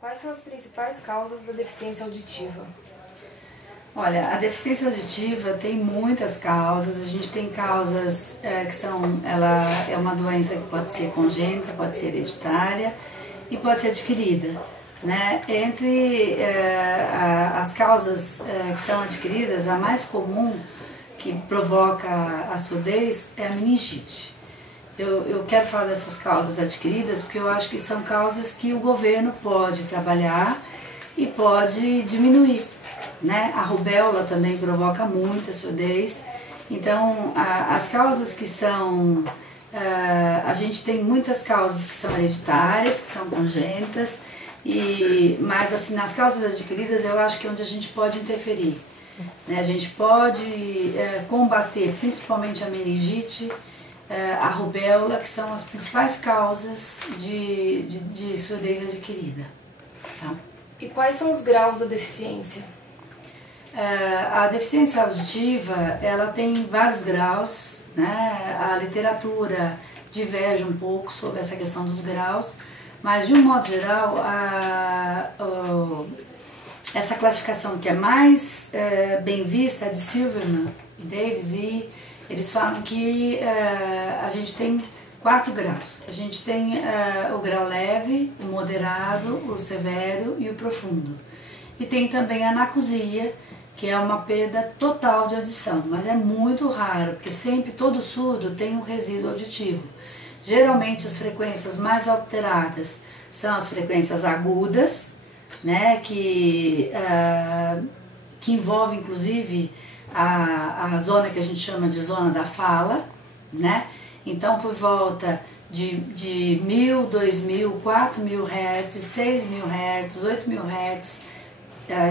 Quais são as principais causas da deficiência auditiva? Olha, a deficiência auditiva tem muitas causas. A gente tem causas ela é uma doença que pode ser congênita, pode ser hereditária e pode ser adquirida, né? Entre as causas que são adquiridas, a mais comum que provoca a surdez é a meningite. Eu quero falar dessas causas adquiridas porque eu acho que são causas que o governo pode trabalhar e pode diminuir, né? A rubéola também provoca muita surdez. Então, as causas que são... a gente tem muitas causas que são hereditárias, que são congênitas, mas assim, nas causas adquiridas eu acho que é onde a gente pode interferir, né? A gente pode combater principalmente a meningite, a rubéola, que são as principais causas de surdez adquirida. Tá? E quais são os graus da deficiência? A deficiência auditiva, ela tem vários graus, né? A literatura diverge um pouco sobre essa questão dos graus, mas de um modo geral, essa classificação que é mais bem vista é de Silverman e Davis, e eles falam que a gente tem 4 graus. A gente tem o grau leve, o moderado, o severo e o profundo. E tem também a anacusia, que é uma perda total de audição, mas é muito raro, porque sempre todo surdo tem um resíduo auditivo. Geralmente as frequências mais alteradas são as frequências agudas, né, que envolve inclusive a zona que a gente chama de zona da fala, né? Então, por volta de 1.000, 2.000, 4.000 Hz, 6.000 Hz, 8.000 Hz,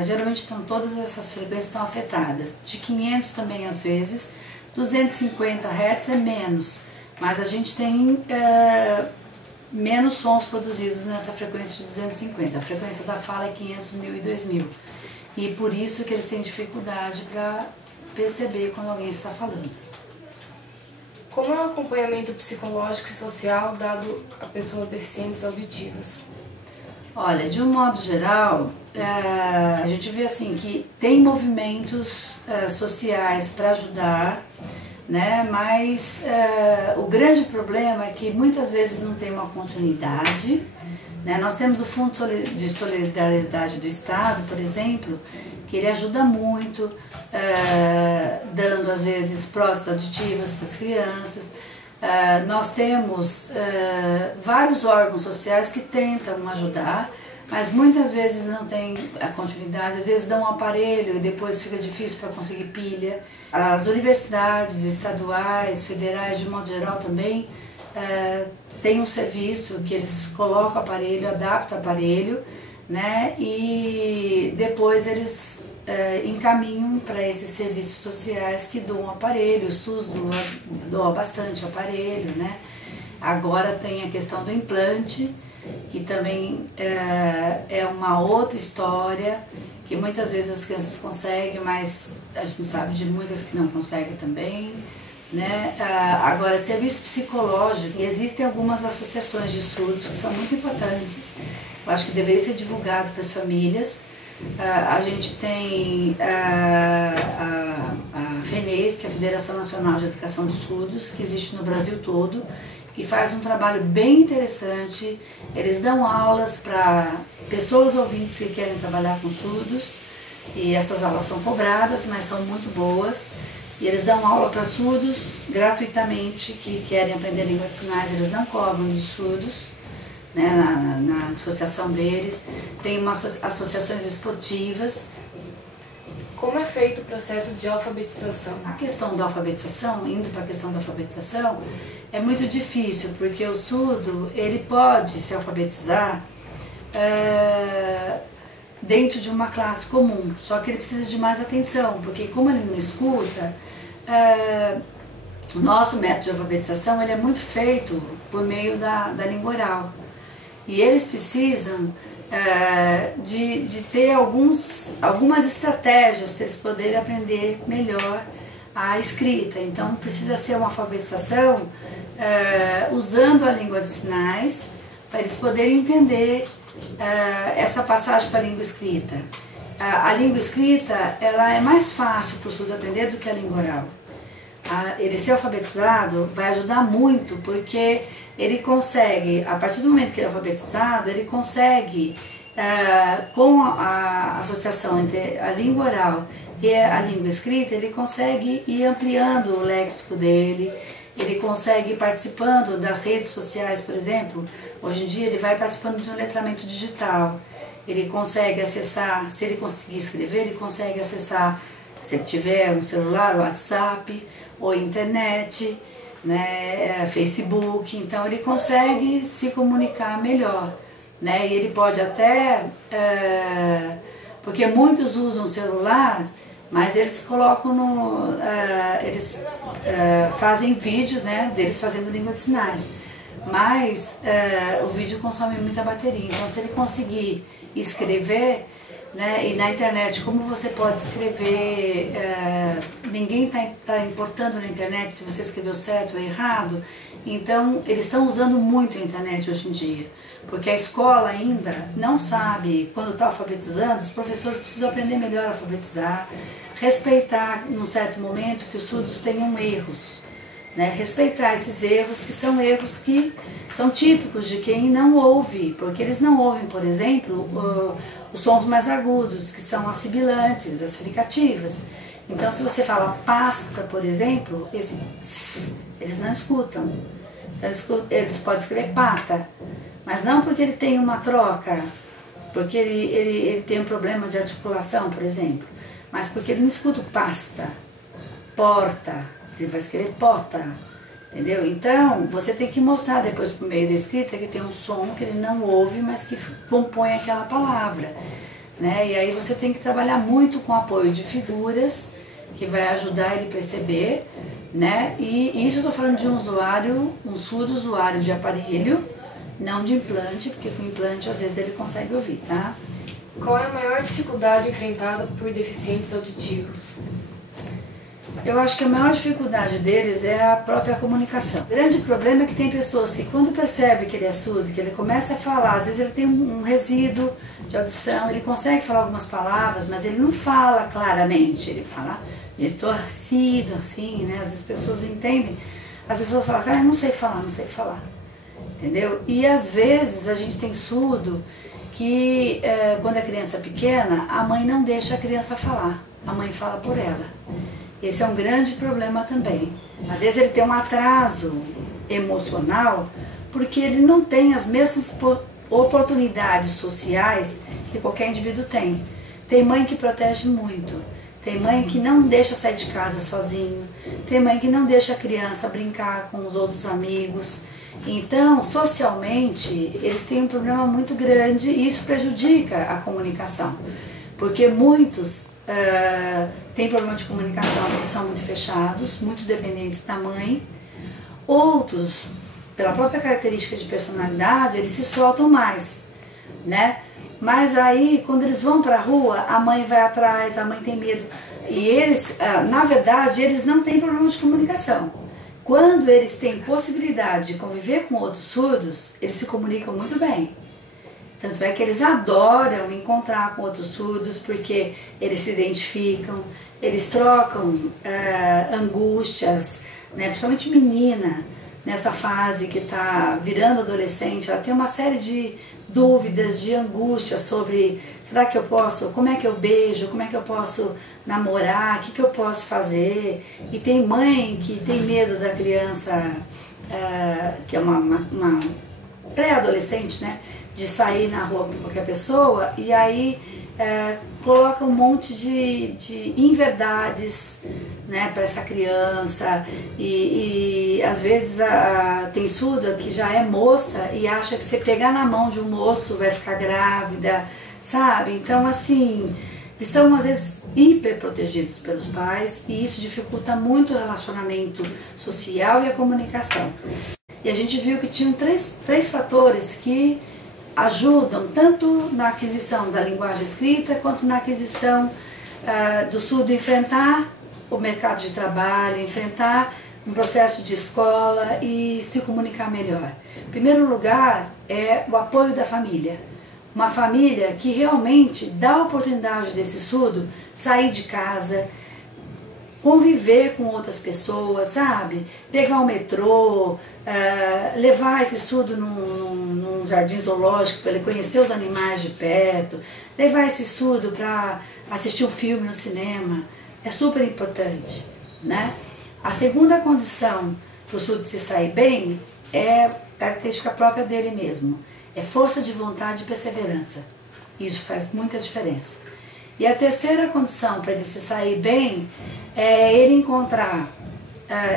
geralmente todas essas frequências estão afetadas. De 500 também às vezes, 250 Hz é menos, mas a gente tem menos sons produzidos nessa frequência de 250. A frequência da fala é 500, 1.000 e 2.000. E por isso que eles têm dificuldade para perceber quando alguém está falando. Como é o acompanhamento psicológico e social dado a pessoas deficientes auditivas? Olha, de um modo geral, a gente vê assim que tem movimentos sociais para ajudar, né? Mas o grande problema é que muitas vezes não tem uma continuidade, né? Nós temos o Fundo de Solidariedade do Estado, por exemplo, que ele ajuda muito, dando às vezes próteses auditivas para as crianças. Nós temos vários órgãos sociais que tentam ajudar, mas muitas vezes não tem a continuidade, às vezes dão um aparelho e depois fica difícil para conseguir pilha. As universidades estaduais, federais, de modo geral também, têm um serviço que eles colocam o aparelho, adaptam o aparelho, né? E depois eles encaminham para esses serviços sociais que doam aparelho. O SUS doa bastante aparelho, né? Agora tem a questão do implante, que também é uma outra história, que muitas vezes as crianças conseguem, mas a gente sabe de muitas que não conseguem também, né? Agora, serviço psicológico, existem algumas associações de surdos que são muito importantes. Eu acho que deveria ser divulgado para as famílias. A gente tem a FENES, que é a Federação Nacional de Educação dos Surdos, que existe no Brasil todo, que faz um trabalho bem interessante. Eles dão aulas para pessoas ouvintes que querem trabalhar com surdos, e essas aulas são cobradas, mas são muito boas. E eles dão aula para surdos gratuitamente, que querem aprender língua de sinais, eles não cobram dos surdos, né, na associação deles. Tem associações esportivas. Como é feito o processo de alfabetização? A questão da alfabetização, indo para a questão da alfabetização, é muito difícil, porque o surdo ele pode se alfabetizar dentro de uma classe comum, só que ele precisa de mais atenção, porque como ele não escuta, o nosso método de alfabetização ele é muito feito por meio da língua oral. E eles precisam de ter algumas estratégias para eles poderem aprender melhor a escrita. Então precisa ser uma alfabetização usando a língua de sinais, para eles poderem entender essa passagem para a língua escrita. A língua escrita, ela é mais fácil para o surdo aprender do que a língua oral. Ele ser alfabetizado vai ajudar muito, porque ele consegue, a partir do momento que ele é alfabetizado, ele consegue, com a associação entre a língua oral e a língua escrita, ele consegue ir ampliando o léxico dele, ele consegue ir participando das redes sociais, por exemplo. Hoje em dia ele vai participando de um letramento digital, ele consegue acessar, se ele conseguir escrever, ele consegue acessar, se ele tiver um celular, o WhatsApp, ou internet, né, Facebook, então ele consegue se comunicar melhor, né, e ele pode até, porque muitos usam o celular, mas eles colocam eles fazem vídeo, né, deles fazendo língua de sinais, mas o vídeo consome muita bateria, então se ele conseguir escrever, né, e na internet, como você pode escrever, ninguém está importando na internet se você escreveu certo ou errado, então eles estão usando muito a internet hoje em dia, porque a escola ainda não sabe, quando está alfabetizando, os professores precisam aprender melhor a alfabetizar, respeitar num certo momento que os surdos tenham erros, né, respeitar esses erros que são típicos de quem não ouve, porque eles não ouvem, por exemplo, os sons mais agudos, que são as sibilantes, as fricativas. Então, se você fala pasta, por exemplo, eles não escutam. Eles podem escrever pata, mas não porque ele tem uma troca, porque ele tem um problema de articulação, por exemplo, mas porque ele não escuta pasta, porta, ele vai escrever pota, entendeu? Então, você tem que mostrar depois por meio da escrita que tem um som que ele não ouve, mas que compõe aquela palavra, né? E aí você tem que trabalhar muito com o apoio de figuras, que vai ajudar ele a perceber, né? E isso eu estou falando de um surdo usuário de aparelho, não de implante, porque com implante às vezes ele consegue ouvir, tá? Qual é a maior dificuldade enfrentada por deficientes auditivos? Eu acho que a maior dificuldade deles é a própria comunicação. O grande problema é que tem pessoas que quando percebe que ele é surdo, que ele começa a falar, às vezes ele tem um resíduo de audição, ele consegue falar algumas palavras, mas ele não fala claramente, ele fala distorcido, assim, né? Às vezes as pessoas não entendem, as pessoas falam assim, não sei falar, entendeu? E às vezes a gente tem surdo que quando a criança é pequena, a mãe não deixa a criança falar, a mãe fala por ela. Esse é um grande problema também. Às vezes ele tem um atraso emocional porque ele não tem as mesmas oportunidades sociais que qualquer indivíduo tem. Tem mãe que protege muito, tem mãe que não deixa sair de casa sozinho, tem mãe que não deixa a criança brincar com os outros amigos. Então, socialmente, eles têm um problema muito grande e isso prejudica a comunicação, porque muitos têm problema de comunicação porque são muito fechados, muito dependentes da mãe. Outros, pela própria característica de personalidade, eles se soltam mais, né? Mas aí, quando eles vão para a rua, a mãe vai atrás, a mãe tem medo. E eles, na verdade, eles não têm problema de comunicação. Quando eles têm possibilidade de conviver com outros surdos, eles se comunicam muito bem. Tanto é que eles adoram encontrar com outros surdos, porque eles se identificam, eles trocam angústias, né? Principalmente menina, nessa fase que está virando adolescente, ela tem uma série de dúvidas, de angústias sobre será que eu posso, como é que eu beijo, como é que eu posso namorar, o que eu posso fazer. E tem mãe que tem medo da criança, que é uma pré-adolescente, né? De sair na rua com qualquer pessoa, e aí coloca um monte de inverdades, né, para essa criança, e às vezes tem surda que já é moça e acha que se pegar na mão de um moço vai ficar grávida, sabe? Então assim, eles são às vezes hiper protegidos pelos pais e isso dificulta muito o relacionamento social e a comunicação. E a gente viu que tinham três fatores que ajudam tanto na aquisição da linguagem escrita quanto na aquisição do surdo enfrentar o mercado de trabalho, enfrentar um processo de escola e se comunicar melhor. Em primeiro lugar é o apoio da família. uma família que realmente dá a oportunidade desse surdo sair de casa, conviver com outras pessoas, sabe? Pegar o metrô, levar esse surdo num jardim zoológico para ele conhecer os animais de perto, levar esse surdo para assistir um filme no cinema, é super importante, né? A segunda condição para o surdo se sair bem é característica própria dele mesmo, é força de vontade e perseverança. Isso faz muita diferença. E a terceira condição para ele se sair bem é ele encontrar,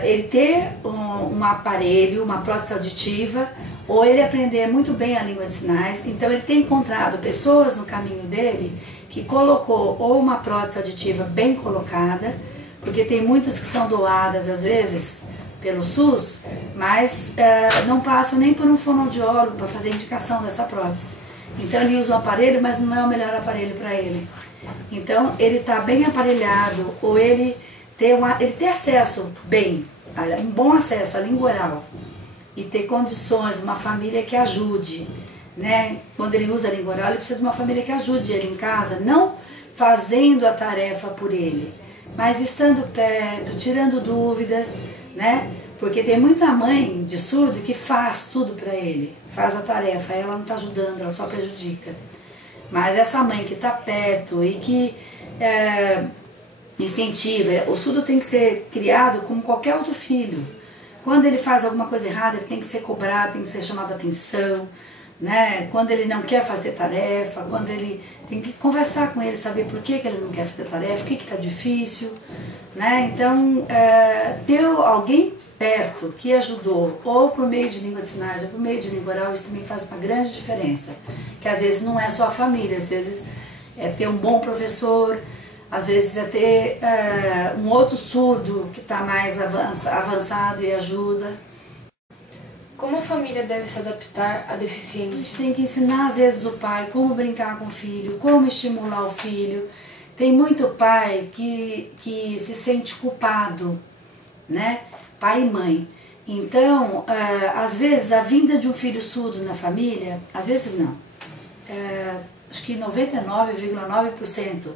ele ter um aparelho, uma prótese auditiva, ou ele aprender muito bem a língua de sinais. Então ele tem encontrado pessoas no caminho dele que colocou ou uma prótese auditiva bem colocada, porque tem muitas que são doadas às vezes pelo SUS, mas não passam nem por um fonoaudiólogo para fazer indicação dessa prótese. Então ele usa o aparelho, mas não é o melhor aparelho para ele. Então ele está bem aparelhado, ou ele ter acesso bem, um bom acesso à língua oral, e ter condições, uma família que ajude, né? Quando ele usa a língua oral, ele precisa de uma família que ajude ele em casa, não fazendo a tarefa por ele, mas estando perto, tirando dúvidas, né? Porque tem muita mãe de surdo que faz tudo para ele, faz a tarefa, ela não está ajudando, ela só prejudica. Mas essa mãe que está perto e que incentiva, o surdo tem que ser criado como qualquer outro filho. Quando ele faz alguma coisa errada, ele tem que ser cobrado, tem que ser chamado a atenção, né? Quando ele não quer fazer tarefa, quando ele tem que conversar com ele, saber por que ele não quer fazer tarefa, o que está difícil, né? Então, ter alguém perto que ajudou, ou por meio de língua de sinais, ou por meio de língua oral, isso também faz uma grande diferença. Que às vezes não é só a família, às vezes é ter um bom professor, às vezes é ter um outro surdo que está mais avançado e ajuda. Como a família deve se adaptar à deficiência? A gente tem que ensinar às vezes o pai como brincar com o filho, como estimular o filho. Tem muito pai que se sente culpado, né? Pai e mãe. Então, às vezes a vinda de um filho surdo na família, às vezes não. Acho que 99,9%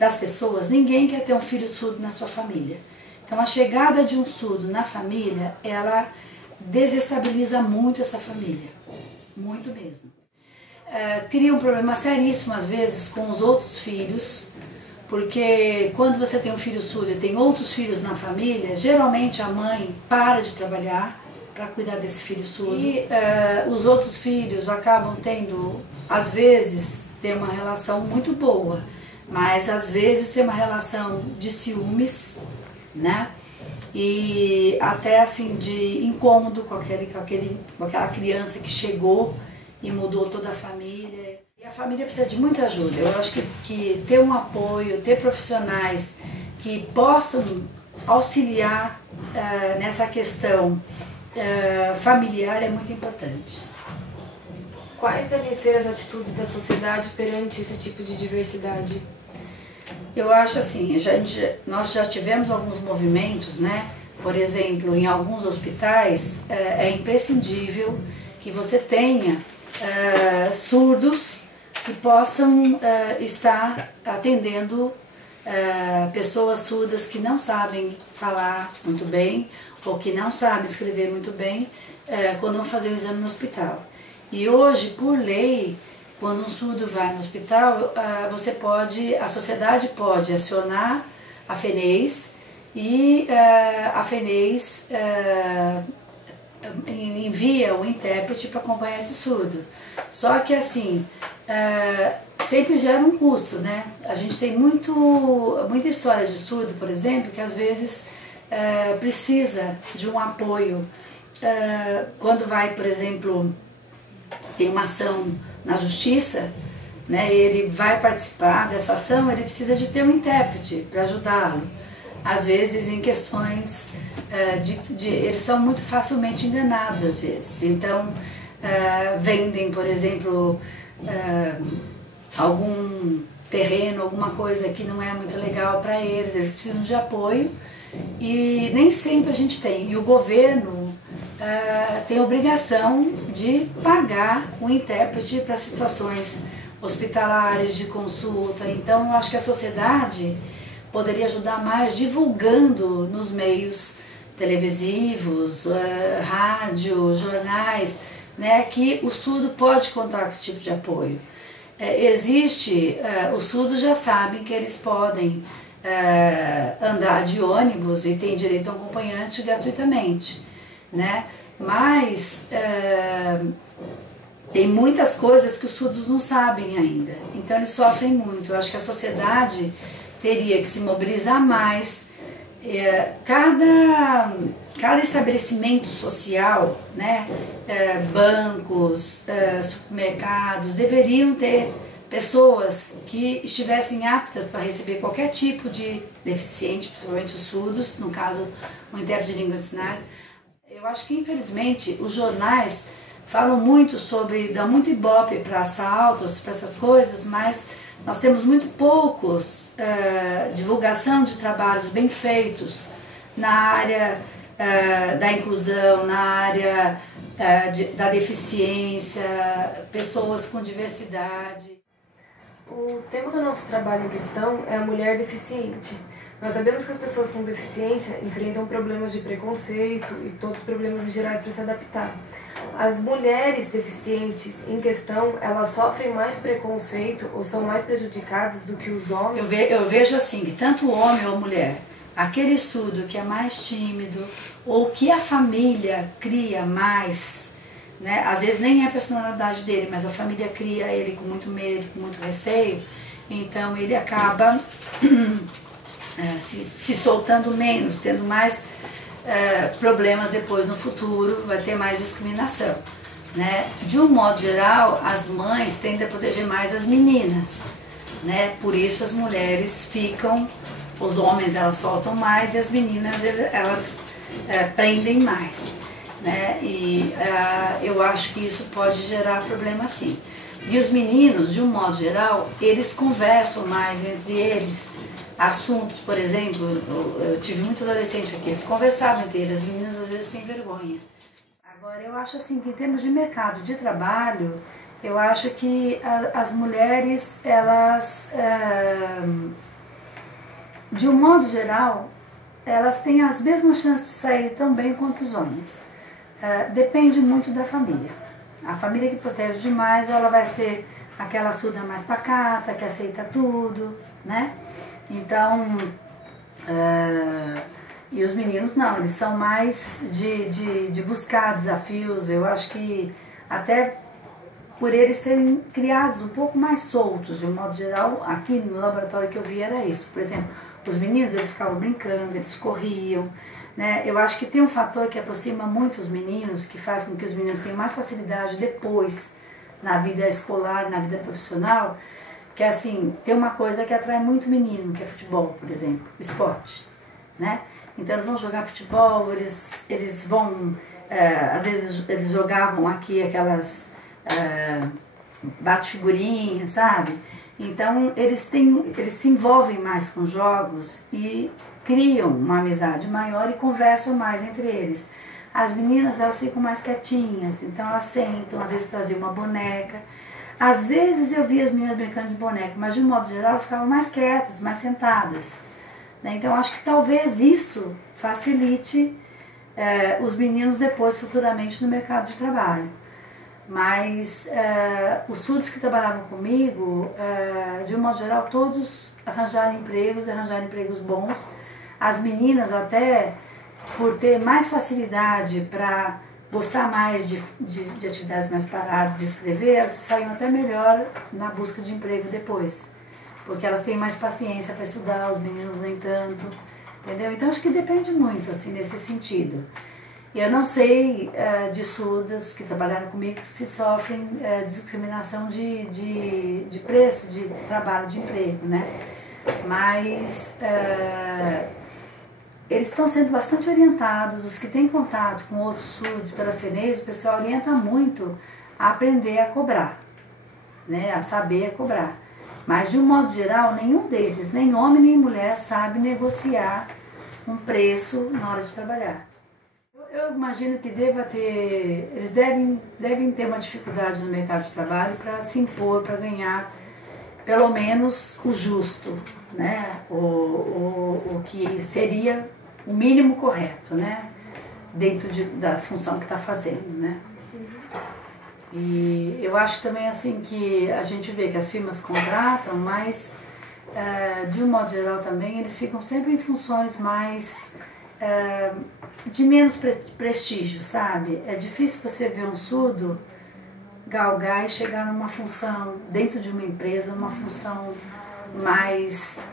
das pessoas, ninguém quer ter um filho surdo na sua família. Então a chegada de um surdo na família, ela desestabiliza muito essa família, muito mesmo. Cria um problema seríssimo às vezes com os outros filhos, porque quando você tem um filho surdo e tem outros filhos na família, geralmente a mãe para de trabalhar para cuidar desse filho surdo. E os outros filhos acabam tendo, às vezes, ter uma relação muito boa, mas às vezes tem uma relação de ciúmes, né? E até assim de incômodo com aquela criança que chegou e mudou toda a família. E a família precisa de muita ajuda. Eu acho que ter um apoio, ter profissionais que possam auxiliar nessa questão familiar é muito importante. Quais devem ser as atitudes da sociedade perante esse tipo de diversidade? Eu acho assim, nós já tivemos alguns movimentos, né? Por exemplo, em alguns hospitais é imprescindível que você tenha surdos que possam estar atendendo pessoas surdas que não sabem falar muito bem ou que não sabem escrever muito bem quando vão fazer o exame no hospital. E hoje, por lei, quando um surdo vai no hospital, a sociedade pode acionar a FENEIS e a FENEIS envia o intérprete para acompanhar esse surdo. Só que assim, sempre gera um custo, né? A gente tem muita história de surdo, por exemplo, que às vezes precisa de um apoio. Quando vai, por exemplo, tem uma ação na justiça, né, ele vai participar dessa ação, ele precisa de ter um intérprete para ajudá-lo. Às vezes em questões eles são muito facilmente enganados às vezes. Então vendem, por exemplo, algum terreno, alguma coisa que não é muito legal para eles precisam de apoio e nem sempre a gente tem. E o governo tem a obrigação de pagar o intérprete para situações hospitalares, de consulta. Então eu acho que a sociedade poderia ajudar mais divulgando nos meios televisivos, rádio, jornais, né, que o surdo pode contar com esse tipo de apoio. Os surdos já sabem que eles podem andar de ônibus e têm direito a um acompanhante gratuitamente, né? Mas tem muitas coisas que os surdos não sabem ainda, então eles sofrem muito. Eu acho que a sociedade teria que se mobilizar mais. Cada estabelecimento social, né, bancos, supermercados, deveriam ter pessoas que estivessem aptas para receber qualquer tipo de deficiente, principalmente os surdos, no caso o intérprete de língua de sinais. Eu acho que infelizmente os jornais falam muito dão muito ibope para assaltos, para essas coisas, mas nós temos muito poucos divulgação de trabalhos bem feitos na área da inclusão, na área da deficiência, pessoas com diversidade. O tema do nosso trabalho em questão é a mulher deficiente. Nós sabemos que as pessoas com deficiência enfrentam problemas de preconceito e todos os problemas em geral para se adaptar. As mulheres deficientes em questão, elas sofrem mais preconceito ou são mais prejudicadas do que os homens? Eu vejo assim, que tanto o homem ou a mulher, aquele surdo que é mais tímido ou que a família cria mais, né? Às vezes nem é a personalidade dele, mas a família cria ele com muito medo, com muito receio, então ele acaba se soltando menos, tendo mais problemas depois no futuro, vai ter mais discriminação, né? De um modo geral, as mães tendem a proteger mais as meninas, né? Por isso as mulheres ficam, os homens elas soltam mais e as meninas elas prendem mais, né? E eu acho que isso pode gerar problema sim. E os meninos, de um modo geral, eles conversam mais entre eles. Assuntos, por exemplo, eu tive muito adolescente aqui, eles conversavam entre eles, as meninas às vezes têm vergonha. Agora, eu acho assim que em termos de mercado de trabalho, eu acho que as mulheres, elas, de um modo geral, elas têm as mesmas chances de sair tão bem quanto os homens. Depende muito da família. A família que protege demais, ela vai ser aquela surda mais pacata, que aceita tudo, né? Então, e os meninos não, eles são mais de buscar desafios. Eu acho que até por eles serem criados um pouco mais soltos, de um modo geral, aqui no laboratório que eu vi era isso. Por exemplo, os meninos, eles ficavam brincando, eles corriam, né? Eu acho que tem um fator que aproxima muito os meninos, que faz com que os meninos tenham mais facilidade depois na vida escolar, na vida profissional, que assim, tem uma coisa que atrai muito menino, que é futebol, por exemplo, o esporte, né? Então eles vão jogar futebol, eles vão, às vezes eles jogavam aqui aquelas bate-figurinha, sabe? Então eles se envolvem mais com jogos e criam uma amizade maior e conversam mais entre eles. As meninas, elas ficam mais quietinhas, então elas sentam, às vezes traziam uma boneca. Às vezes eu via as meninas brincando de boneca, mas de um modo geral elas ficavam mais quietas, mais sentadas, né? Então acho que talvez isso facilite os meninos depois, futuramente, no mercado de trabalho. Mas os surdos que trabalhavam comigo, de um modo geral, todos arranjaram empregos bons. As meninas, até por ter mais facilidade para gostar mais de atividades mais paradas, de escrever, elas saíam até melhor na busca de emprego depois. Porque elas têm mais paciência para estudar, os meninos nem tanto, entendeu? Então acho que depende muito, assim, nesse sentido. Eu não sei de surdas que trabalharam comigo se sofrem discriminação de preço, de trabalho, de emprego, né? Mas eles estão sendo bastante orientados, os que têm contato com outros surdos pela FENES, o pessoal orienta muito a aprender a cobrar, né? A saber cobrar. Mas de um modo geral, nenhum deles, nem homem nem mulher, sabe negociar um preço na hora de trabalhar. Eu imagino que eles devem ter uma dificuldade no mercado de trabalho para se impor, para ganhar pelo menos o justo, né? O que seria o mínimo correto, né? Dentro da função que está fazendo, né? E eu acho também assim que a gente vê que as firmas contratam, mas de um modo geral também eles ficam sempre em funções mais de menos prestígio, sabe? É difícil você ver um surdo galgar e chegar numa função dentro de uma empresa, numa função mais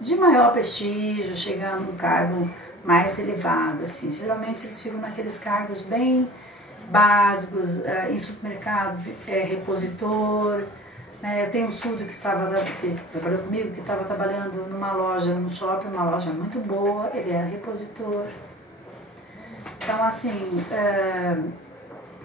de maior prestígio, chegar num cargo mais elevado, assim. Geralmente eles ficam naqueles cargos bem básicos, em supermercado, repositor, né? Eu tenho um surdo que trabalhou comigo, que estava trabalhando numa loja, no shopping, uma loja muito boa, ele era repositor. Então, assim,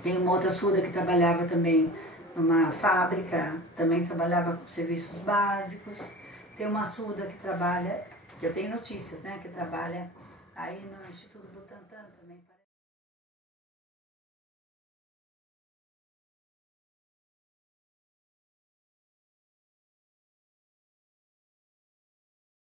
tem uma outra surda que trabalhava também numa fábrica, também trabalhava com serviços básicos. Tem uma surda que trabalha, que eu tenho notícias, né, que trabalha aí no Instituto Butantan também.